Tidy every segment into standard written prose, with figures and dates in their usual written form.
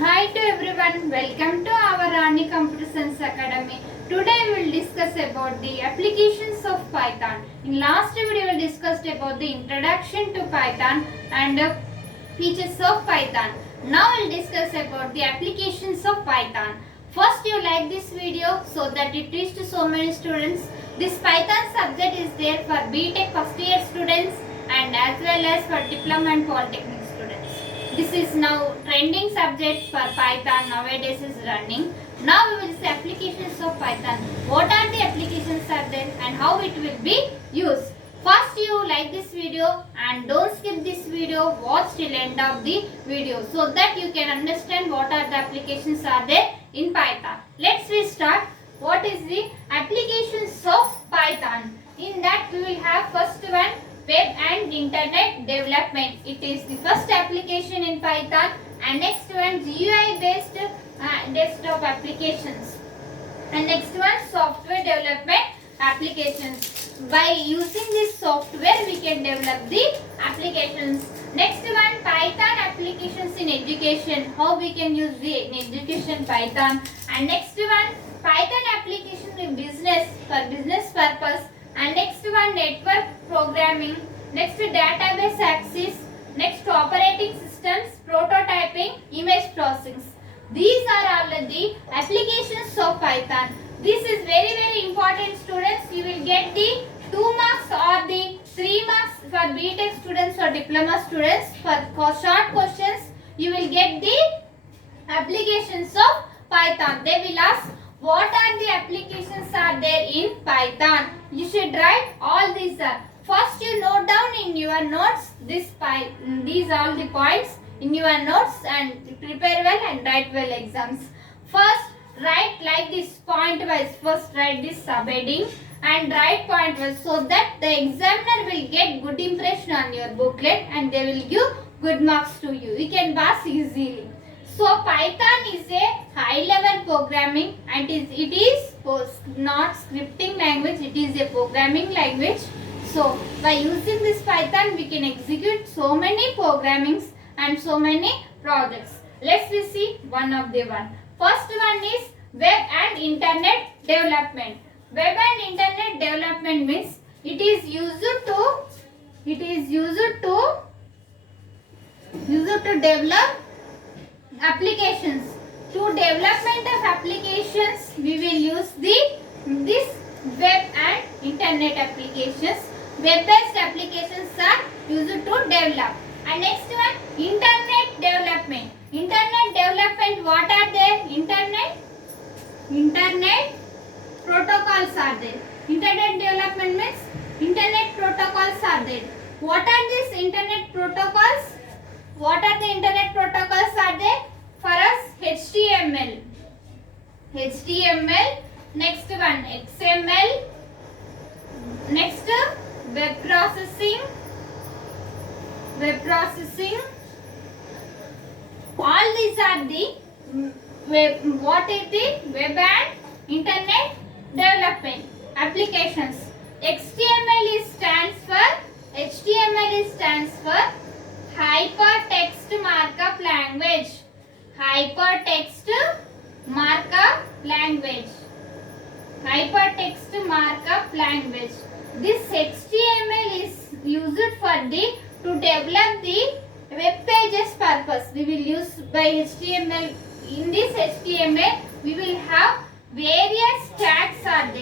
Hi to everyone, welcome to our Rani Computer Science Academy. Today we will discuss about the applications of Python. In last video we discussed about the introduction to Python and features of Python. Now we will discuss about the applications of Python. First you like this video so that it reached so many students. This Python subject is there for B.tech first year students and as well as for diploma and polytechnic students. This is now trending subject for Python nowadays is running. Now we will see applications of Python. What are the applications are there and how it will be used. First you like this video and don't skip this video, watch till end of the video so that you can understand what are the applications are there in Python. Let's start. What is the applications of Python? In that we will have first one, web and internet development. It is the first application in Python. And next one, GUI based desktop applications. And next one, software development applications. By using this software we can develop the applications. Next one, Python applications in education. How we can use the in education Python. And next one, Python application in business for business purpose. And next one, network programming. Next, database access. Next, operating systems, prototyping, image processing. These are all the applications of Python. This is very important students. You will get the 2 marks or the 3 marks for B.tech students or diploma students. For short questions, you will get the applications of Python. They will ask what are the applications are there in Python. You should write all these are. First you note down in your notes these all the points in your notes and prepare well and write well exams. First write like this point wise. First write this subheading and write point wise so that the examiner will get good impression on your booklet and they will give good marks to you. You can pass easily. So Python is a high level programming and it is not scripting language, it is a programming language. So by using this Python we can execute so many programmings and so many projects. Let's see one of the one. First one is web and internet development. Web and internet development means it is used to develop applications. To development of applications we will use this web and internet applications. Web based applications are used to develop. And next one, internet development. Internet development, what are there? Internet protocols are there. Internet development means internet protocols are there. What are these internet protocols? What are the internet protocols are there? For us, HTML. Next one, XML. Next, web processing. All these are the web and internet development applications. HTML stands for hypertext markup language. Hypertext markup language. This HTML is used to develop the web pages purpose. We will use by HTML. In this HTML we will have various tags are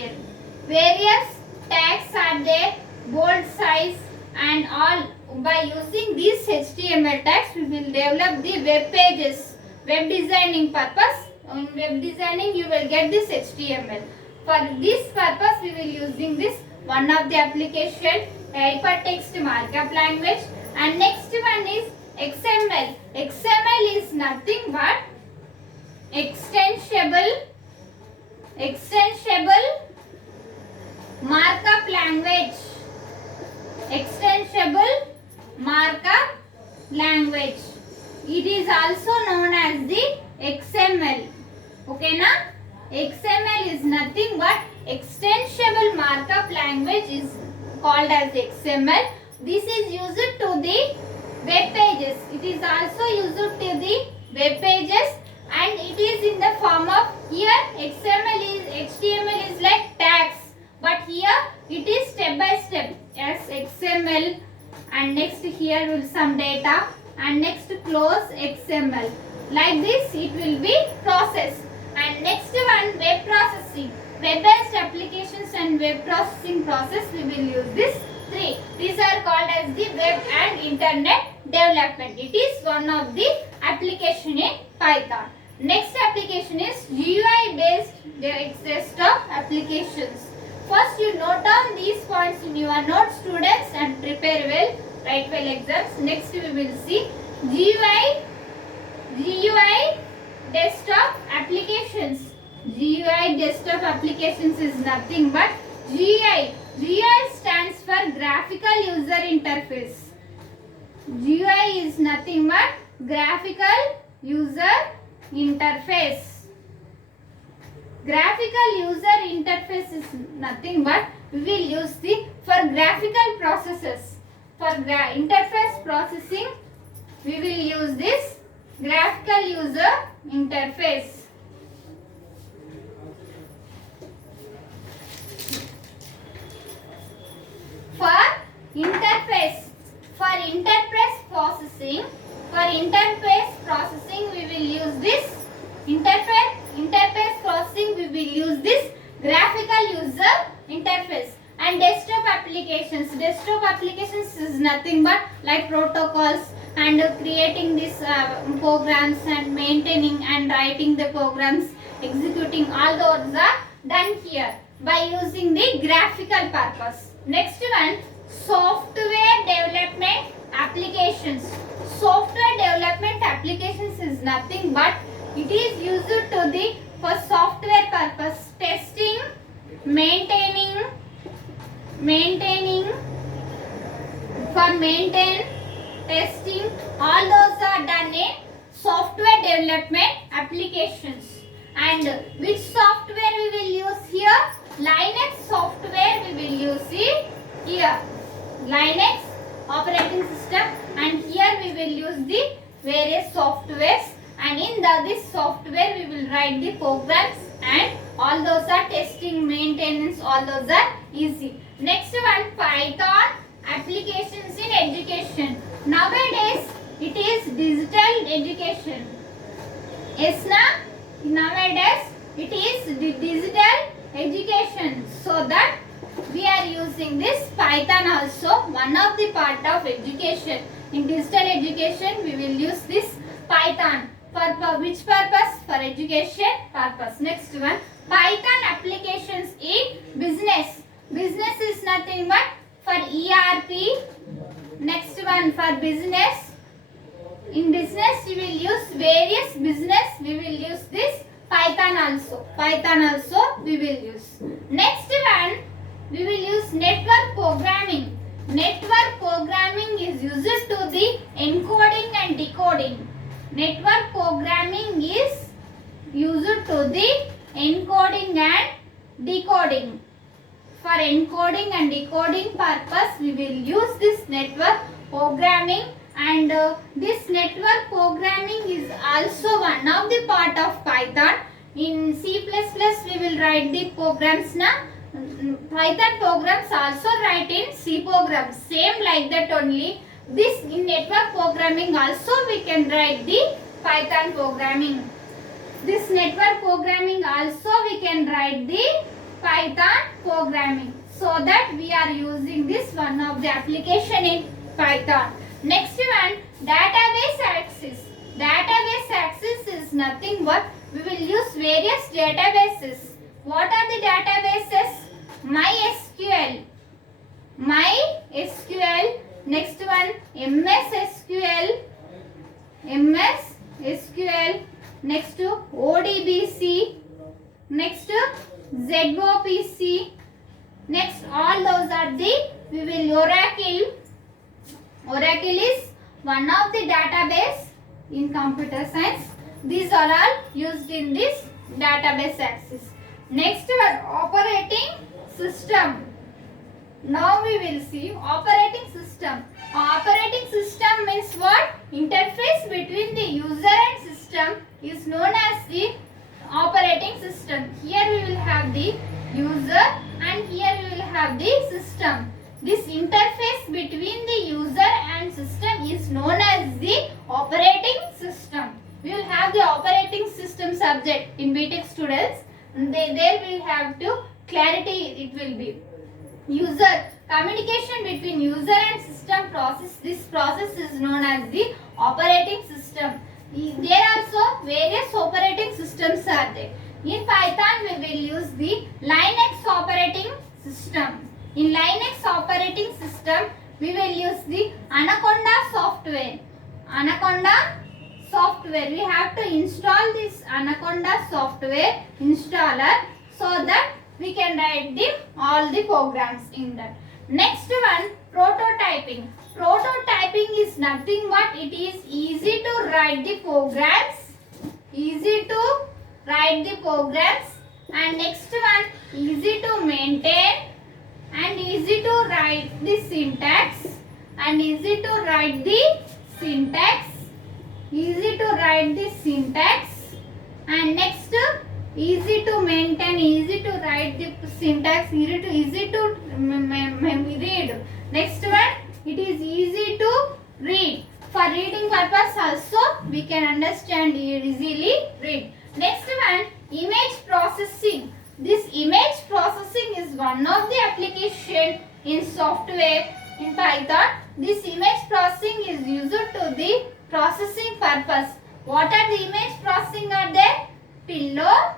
there. Bold size and all. By using these HTML tags we will develop the web pages. Web designing purpose. In web designing you will get this HTML. For this purpose we will using this one of the application hypertext markup language. And next one is XML. XML is nothing but extensible markup language. It is also known as the XML. Okay na? XML is nothing but extensible markup language is called as XML. This is used to the web pages. It is also used to the web pages and it is in the form of, here HTML is like tags, but here it is step by step. Yes, XML, and next here will some data, and next close XML. Like this it will be processed. And next one, web processing. Web-based applications and web processing process, we will use this three. These are called as the web and internet development. It is one of the application in Python. Next application is GUI-based desktop applications. First you note down these points in your notes, students, and prepare well, write well exams. Next we will see GUI desktop applications. GUI desktop applications is nothing but GUI. GUI stands for graphical user interface. GUI is nothing but graphical user interface. Graphical user interface is nothing but, we will use the for graphical processes. For interface processing, we will use this graphical user interface. For interface processing, we will use this interface processing. We will use this graphical user interface. And desktop applications is nothing but like protocols and creating these programs and maintaining and writing the programs, executing, all those are done here by using the graphical purpose. Next one, software development applications. Software development applications is nothing but, it is used to the for software purpose, testing, maintaining, testing, all those are done in software development applications. And which software we will use here? Linux software we will use it here. Linux operating system, and here we will use the various softwares, and in this software we will write the programs, and all those are testing, maintenance, all those are easy. Next one, Python applications in education. Nowadays it is digital education. Yes, nowadays it is digital education, so that we are using this Python also, one of the part of education. In digital education we will use this Python. For which purpose? For education purpose. Next one, Python applications in business. Business is nothing but for ERP. Next one, for business. In business we will use various business. We will use this Python also. We will use. Next one, we will use network programming. Network programming is used to the encoding and decoding. Network programming is used to the encoding and decoding. For encoding and decoding purpose, we will use this network programming, and this network programming is also one of the part of Python. In C++ we will write the programs now. Python programs also write in C programs, same like that only. This in network programming also we can write the Python programming. This network programming also we can write the Python programming, so that we are using this one of the application in Python. Next one, database access. Database access is nothing but, we will use various databases. What are the databases? MySQL. Next one, MS SQL. Next to ODBC. Next to ZOPC. Next, all those are the, we will Oracle. Oracle is one of the database in computer science. These are all used in this database access. Next one, operating system. Now we will see operating system. Operating system means what? Interface between the user and system. system is known as the operating system. Here we will have the user and here we will have the system. This interface between the user and system is known as the operating system. We will have the operating system subject in B.tech students. There we will have to clarity, it will be user, communication between user and system process. This process is known as the operating system. There are also various operating systems are there. In Python we will use the Linux operating system. In Linux operating system we will use the Anaconda software. Anaconda software. We have to install this Anaconda software installer so that we can write all the programs in that. Next one, prototyping. Prototyping is nothing but it is easy to write the programs. Easy to write the programs. And next one, easy to maintain and easy to write the syntax. And easy to write the syntax. Easy to write the syntax. And next, easy to maintain, easy to write the syntax, easy to read. Next one, it is easy to read. For reading purpose also we can understand easily read. Next one, image processing. This image processing is one of the application in software in Python. This image processing is used to the processing purpose. What are the image processing are there? Pillow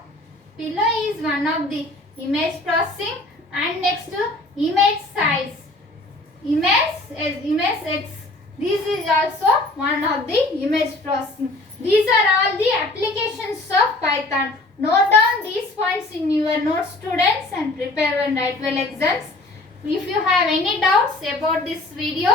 is one of the image processing. And next image size. Image X. This is also one of the image processing. These are all the applications of Python. Note down these points in your notes, students, and prepare and write well exams. If you have any doubts about this video,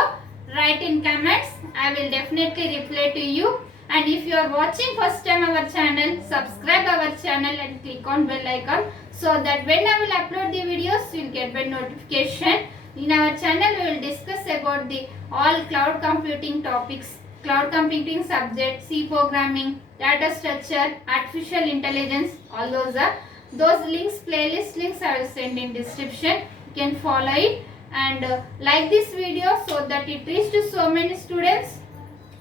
write in comments. I will definitely reply to you. And if you are watching first time our channel, subscribe our channel and click on bell icon so that when I will upload the videos, you will get by notification. In our channel, we will discuss about the all cloud computing topics, cloud computing subjects, C programming, data structure, artificial intelligence, all those are. Those links, playlist links I will send in description. You can follow it and like this video so that it reaches to so many students.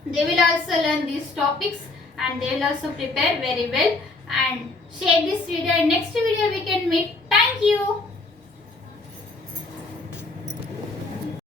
They will also learn these topics and they will also prepare very well. And share this video. In next video we can meet. Thank you.